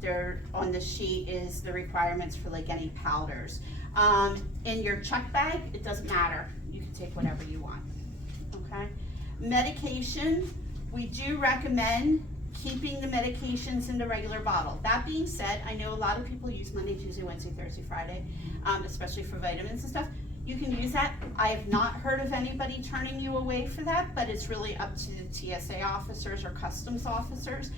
There on the sheet is the requirements for like any powders. In your check bag, it doesn't matter. You can take whatever you want. Okay. Medication, we do recommend keeping the medications in the regular bottle. That being said, I know a lot of people use Monday, Tuesday, Wednesday, Thursday, Friday, especially for vitamins and stuff. You can use that. I have not heard of anybody turning you away for that, but it's really up to the TSA officers or customs officers.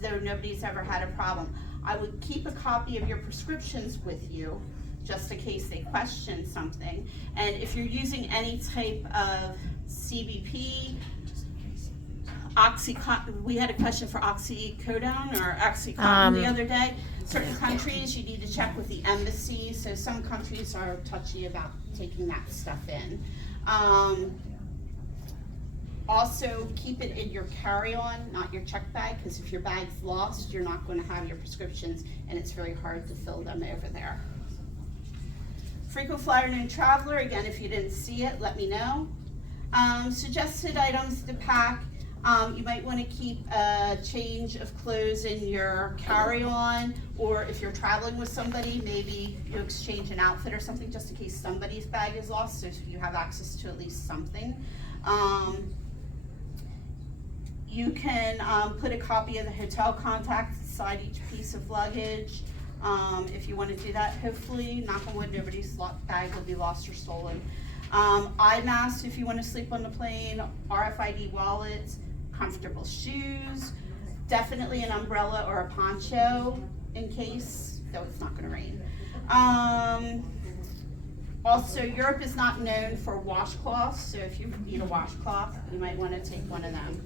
Though nobody's ever had a problem. I would keep a copy of your prescriptions with you, just in case they question something. And if you're using any type of CBP, we had a question for oxycodone or oxycontin the other day. Certain countries, you need to check with the embassy. So some countries are touchy about taking that stuff in. Also, keep it in your carry-on, not your check bag, because if your bag's lost, you're not going to have your prescriptions, and it's very hard to fill them over there. Frequent flyer known traveler, again, if you didn't see it, let me know. Suggested items to pack. You might want to keep a change of clothes in your carry-on, or if you're traveling with somebody, maybe you exchange an outfit or something just in case somebody's bag is lost, so you have access to at least something. You can put a copy of the hotel contact inside each piece of luggage if you want to do that. Hopefully, knock on wood, nobody's bag will be lost or stolen. Eye masks if you want to sleep on the plane, RFID wallets, comfortable shoes, definitely an umbrella or a poncho in case, though it's not going to rain. Also, Europe is not known for washcloths, so if you need a washcloth, you might want to take one of them.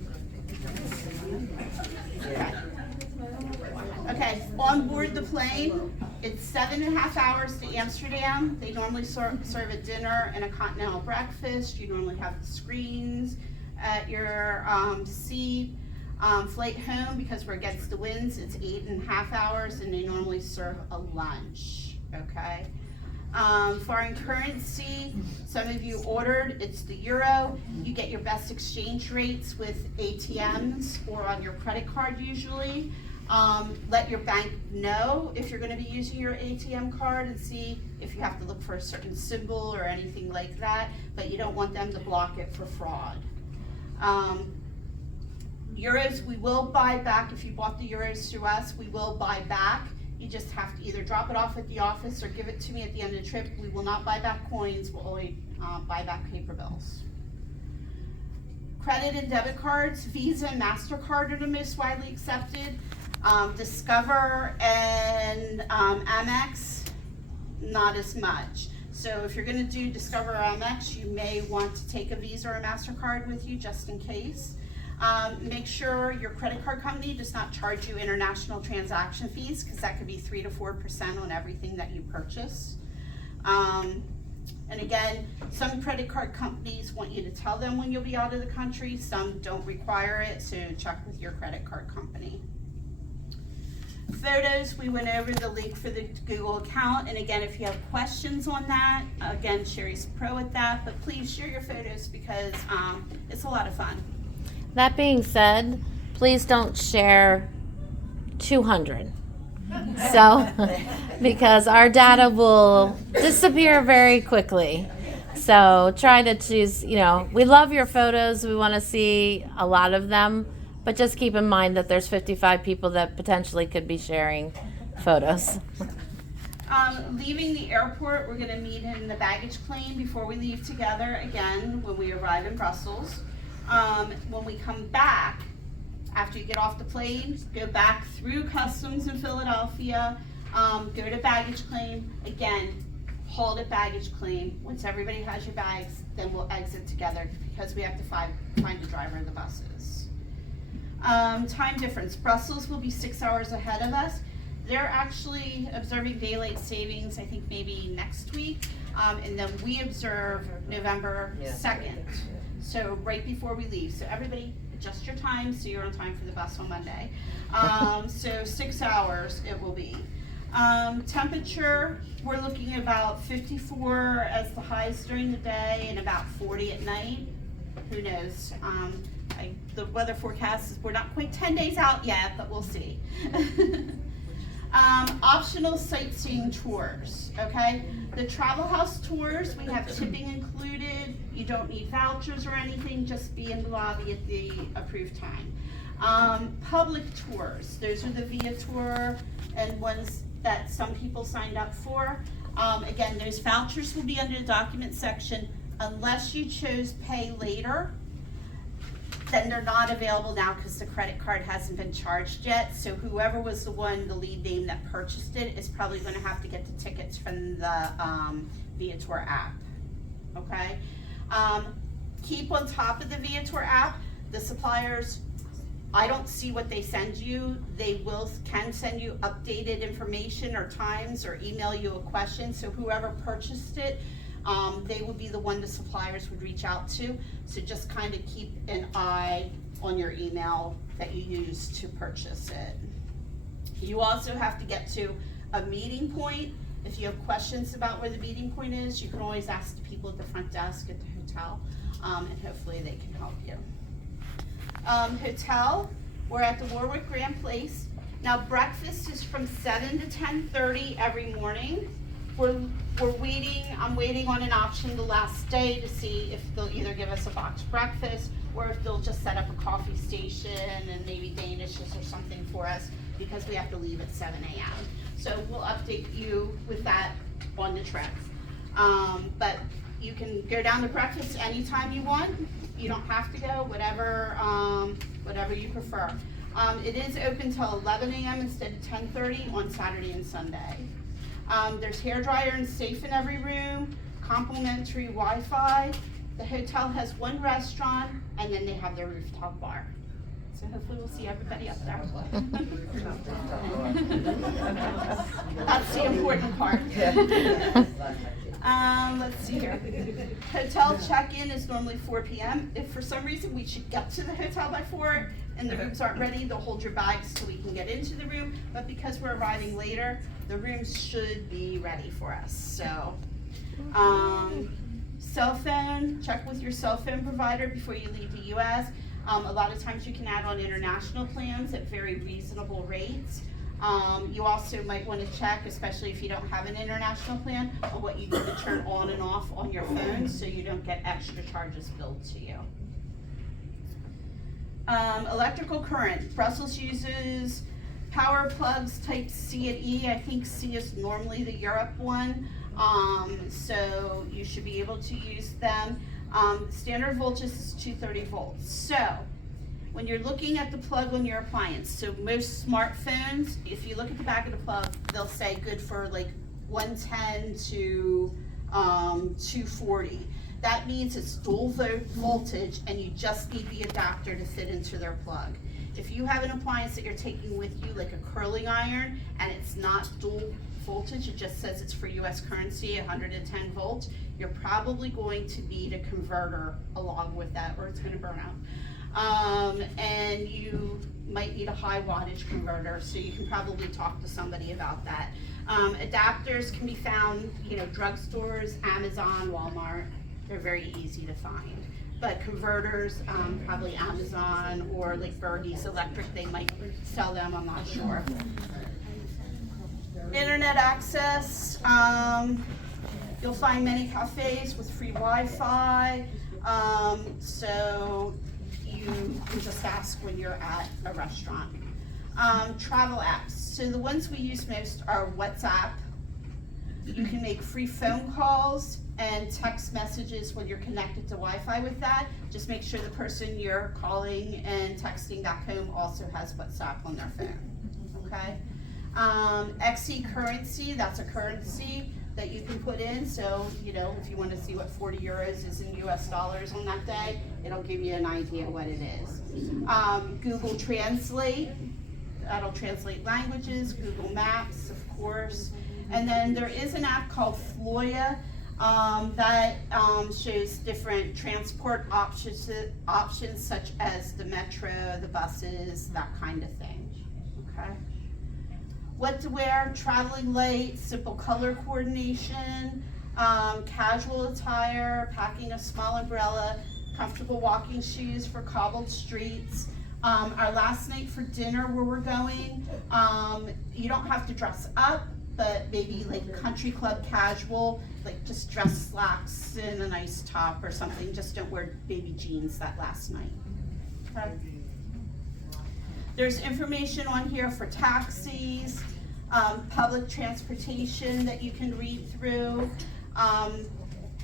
Okay, on board the plane, it's 7.5 hours to Amsterdam. They normally serve a dinner and a continental breakfast. You normally have the screens at your seat. Flight home, because we're against the winds, it's 8.5 hours, and they normally serve a lunch, okay? Foreign currency, some of you ordered, it's the euro. You get your best exchange rates with ATMs or on your credit card usually. Let your bank know if you're going to be using your ATM card and see if you have to look for a certain symbol or anything like that, but you don't want them to block it for fraud. Euros, we will buy back. If you bought the euros through us, we will buy back. You just have to either drop it off at the office or give it to me at the end of the trip. We will not buy back coins, we'll only buy back paper bills. Credit and debit cards, Visa and MasterCard are the most widely accepted. Discover and Amex, not as much. So if you're gonna do Discover or Amex, you may want to take a Visa or a MasterCard with you just in case. Make sure your credit card company does not charge you international transaction fees, because that could be 3 to 4% on everything that you purchase. And again, some credit card companies want you to tell them when you'll be out of the country. Some don't require it, so check with your credit card company. Photos, we went over the link for the Google account, and again, if you have questions on that, again, Sherry's pro at that, but please share your photos because it's a lot of fun. That being said, please don't share 200. So, because our data will disappear very quickly. So try to choose, we love your photos. We want to see a lot of them, but just keep in mind that there's 55 people that potentially could be sharing photos. Leaving the airport, we're going to meet in the baggage claim before we leave together again when we arrive in Brussels. When we come back, after you get off the plane, go back through customs in Philadelphia, go to baggage claim, again, halt at baggage claim. Once everybody has your bags, then we'll exit together because we have to find a driver in the buses. Time difference, Brussels will be 6 hours ahead of us. They're actually observing daylight savings, I think maybe next week, and then we observe November 2nd. So right before we leave. So everybody adjust your time so you're on time for the bus on Monday. So 6 hours it will be. Temperature, we're looking at about 54 as the highs during the day and about 40 at night. Who knows? The weather forecast is we're not quite 10 days out yet, but we'll see. Optional sightseeing tours, okay? The travel house tours, we have tipping included. You don't need vouchers or anything, just be in the lobby at the approved time. Public tours, those are the VIA tour and ones that some people signed up for. Again, those vouchers will be under the document section unless you chose pay later. Then they're not available now because the credit card hasn't been charged yet. So whoever was the lead name that purchased it is probably gonna have to get the tickets from the Viator app, okay? Keep on top of the Viator app. The suppliers, I don't see what they send you. They can send you updated information or times or email you a question. So whoever purchased it, they would be the one the suppliers would reach out to. So just kind of keep an eye on your email that you use to purchase it. You also have to get to a meeting point. If you have questions about where the meeting point is, you can always ask the people at the front desk at the hotel, and hopefully they can help you. Hotel, we're at the Warwick Grand Place. Now breakfast is from 7 to 10:30 every morning. I'm waiting on an option the last day to see if they'll either give us a boxed breakfast or if they'll just set up a coffee station and maybe Danishes or something for us because we have to leave at 7 a.m. So we'll update you with that on the trip. But you can go down to breakfast anytime you want. You don't have to go, whatever you prefer. It is open till 11 a.m. instead of 10:30 on Saturday and Sunday. There's hairdryer and safe in every room, complimentary Wi-Fi. The hotel has one restaurant, and then they have their rooftop bar. So hopefully we'll see everybody up there. That's the important part. Let's see here. Hotel check-in is normally 4 p.m. If for some reason we should get to the hotel by 4 and the rooms aren't ready, they'll hold your bags so we can get into the room. But because we're arriving later, the rooms should be ready for us. So, cell phone, check with your cell phone provider before you leave the U.S. A lot of times you can add on international plans at very reasonable rates. You also might want to check, especially if you don't have an international plan, on what you need to turn on and off on your phone so you don't get extra charges billed to you. Electrical current. Brussels uses power plugs type C and E. I think C is normally the Europe one, so you should be able to use them. Standard voltage is 230 volts. So when you're looking at the plug on your appliance, so most smartphones, if you look at the back of the plug, they'll say good for like 110 to 240. That means it's dual voltage and you just need the adapter to fit into their plug. If you have an appliance that you're taking with you, like a curling iron, and it's not dual voltage, it just says it's for US currency, 110 volts, you're probably going to need a converter along with that or it's gonna burn out. And you might need a high wattage converter, so you can probably talk to somebody about that. Adapters can be found, drugstores, Amazon, Walmart. They're very easy to find. But converters, probably Amazon or like Bergey's Electric, they might sell them, I'm not sure. Internet access, you'll find many cafes with free Wi-Fi, so you can just ask when you're at a restaurant. Travel apps, so the ones we use most are WhatsApp. You can make free phone calls and text messages when you're connected to Wi-Fi with that. Just make sure the person you're calling and texting back home also has WhatsApp on their phone, okay? XE currency, that's a currency that you can put in, so if you want to see what 40 euros is in US dollars on that day, it'll give you an idea what it is. Google Translate, that'll translate languages. Google Maps, of course. And then there is an app called Floya that shows different transport options such as the metro, the buses, that kind of thing, okay? What to wear, traveling light, simple color coordination, casual attire, packing a small umbrella, comfortable walking shoes for cobbled streets, Our last night for dinner where we're going, you don't have to dress up, but maybe like country club casual, like just dress slacks and a nice top or something. Just don't wear baby jeans that last night. Okay. There's information on here for taxis, public transportation that you can read through,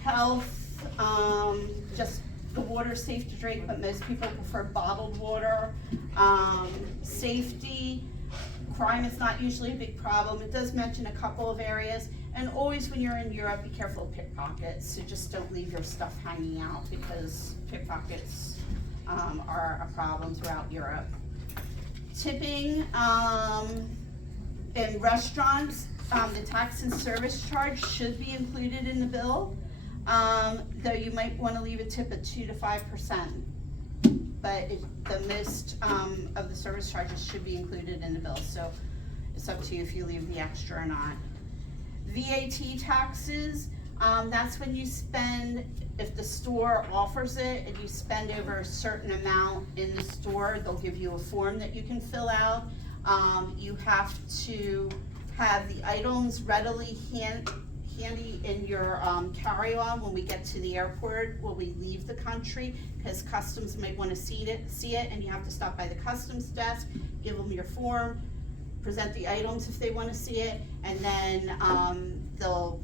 health, just the water's safe to drink, but most people prefer bottled water. Safety, crime is not usually a big problem. It does mention a couple of areas. And always when you're in Europe, be careful of pickpockets. So just don't leave your stuff hanging out because pickpockets are a problem throughout Europe. Tipping in restaurants, the tax and service charge should be included in the bill. Though you might want to leave a tip of 2 to 5%, but the most of the service charges should be included in the bill. So it's up to you if you leave the extra or not. VAT taxes, that's when you spend, if the store offers it and you spend over a certain amount in the store, they'll give you a form that you can fill out. You have to have the items readily handy in your carry-on when we get to the airport, when we leave the country, because customs might want to see it, and you have to stop by the customs desk, give them your form, present the items if they want to see it, and then they'll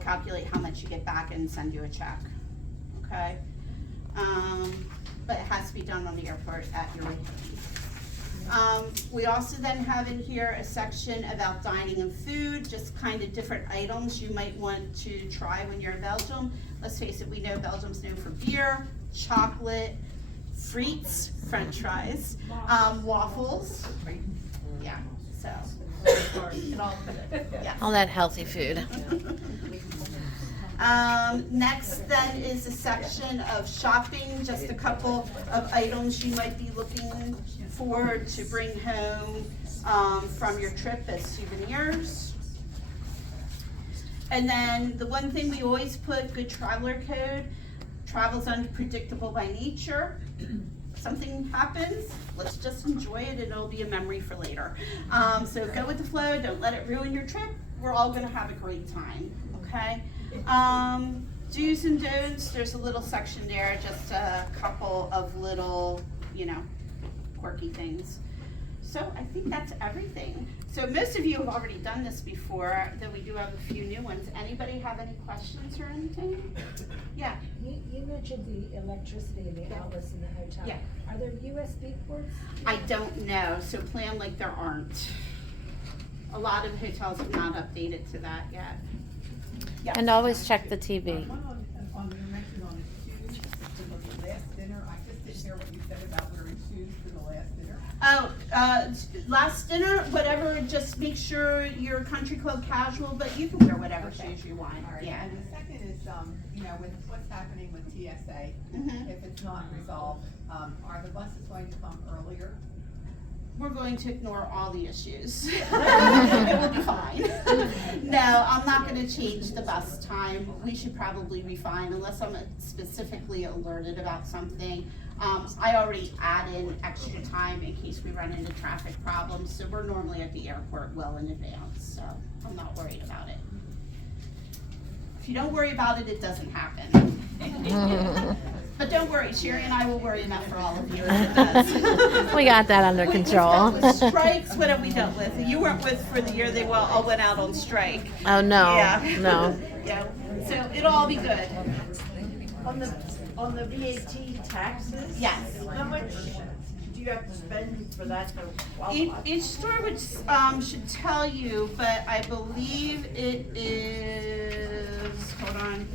calculate how much you get back and send you a check. Okay, but it has to be done on the airport at your return. We also then have in here a section about dining and food, just kind of different items you might want to try when you're in Belgium. Let's face it, we know Belgium's known for beer, chocolate, frites, French fries, waffles. Yeah, so. Yeah. All that healthy food. Next then is a section of shopping, just a couple of items you might be looking for to bring home from your trip as souvenirs. And then the one thing we always put, good traveler code, travel's unpredictable by nature. Something happens, let's just enjoy it and it'll be a memory for later. So go with the flow, don't let it ruin your trip. We're all gonna have a great time, okay? Do's and don'ts, there's a little section there, just a couple of little, quirky things. So I think that's everything. So most of you have already done this before, though we do have a few new ones. Anybody have any questions or anything? Yeah. You mentioned the electricity and the outlets in the hotel. Yeah. Are there USB ports? I don't know, so plan like there aren't. A lot of hotels have not updated to that yet. Yeah. And always check the TV. One on you mentioned on the shoes for the last dinner. I just didn't hear what you said about wearing shoes for the last dinner. Oh, last dinner, whatever, just make sure you're country club casual, but you can wear whatever shoes you want. All right. Yeah. And the second is, with what's happening with TSA, Mhm. if it's not resolved, are the buses going to come earlier? We're going to ignore all the issues. It will be fine. No, I'm not gonna change the bus time. We should probably be fine unless I'm specifically alerted about something. I already add in extra time in case we run into traffic problems, so we're normally at the airport well in advance, so I'm not worried about it. If you don't worry about it, it doesn't happen. But don't worry, Sherry and I will worry enough for all of you if it does. We got that under We've control. dealt with strikes, what have we dealt with? You weren't with for the year they all went out on strike. Oh, no, Yeah. no. Yeah, so it'll all be good. On the VAT taxes? Yes. How much do you have to spend for that to qualify? Each store should tell you, but I believe it is, hold on.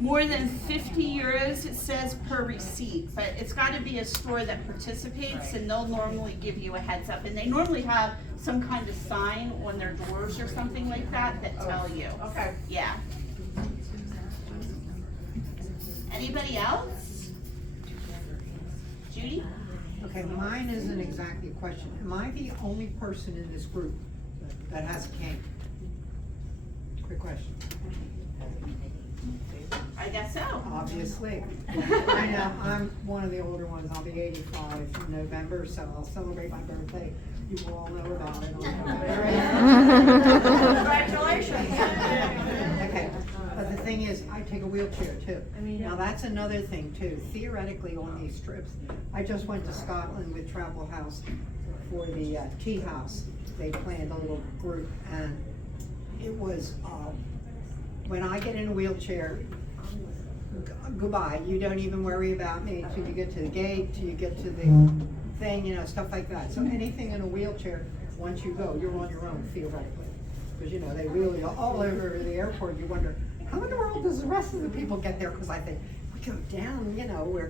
More than 50 euros, it says per receipt, but it's gotta be a store that participates and they'll normally give you a heads up. And they normally have some kind of sign on their doors or something like that that tell you. Okay. Yeah. Anybody else? Judy? Okay, mine isn't exactly a question. Am I the only person in this group that has a cane? Quick question. I guess so. Obviously. I know, I'm one of the older ones, I'll be 85 in November, so I'll celebrate my birthday. You will all know about it. Congratulations. Okay, but the thing is, I take a wheelchair too. Now, that's another thing too, theoretically on these trips. I just went to Scotland with Travel House for the tea house. They planned a little group, and it was, when I get in a wheelchair, goodbye, you don't even worry about me till you get to the gate, till you get to the thing, you know, stuff like that. So anything in a wheelchair, once you go, you're on your own theoretically. Because, you know, they wheel you all over the airport, you wonder, how in the world does the rest of the people get there? Because I think, we go down, you know, where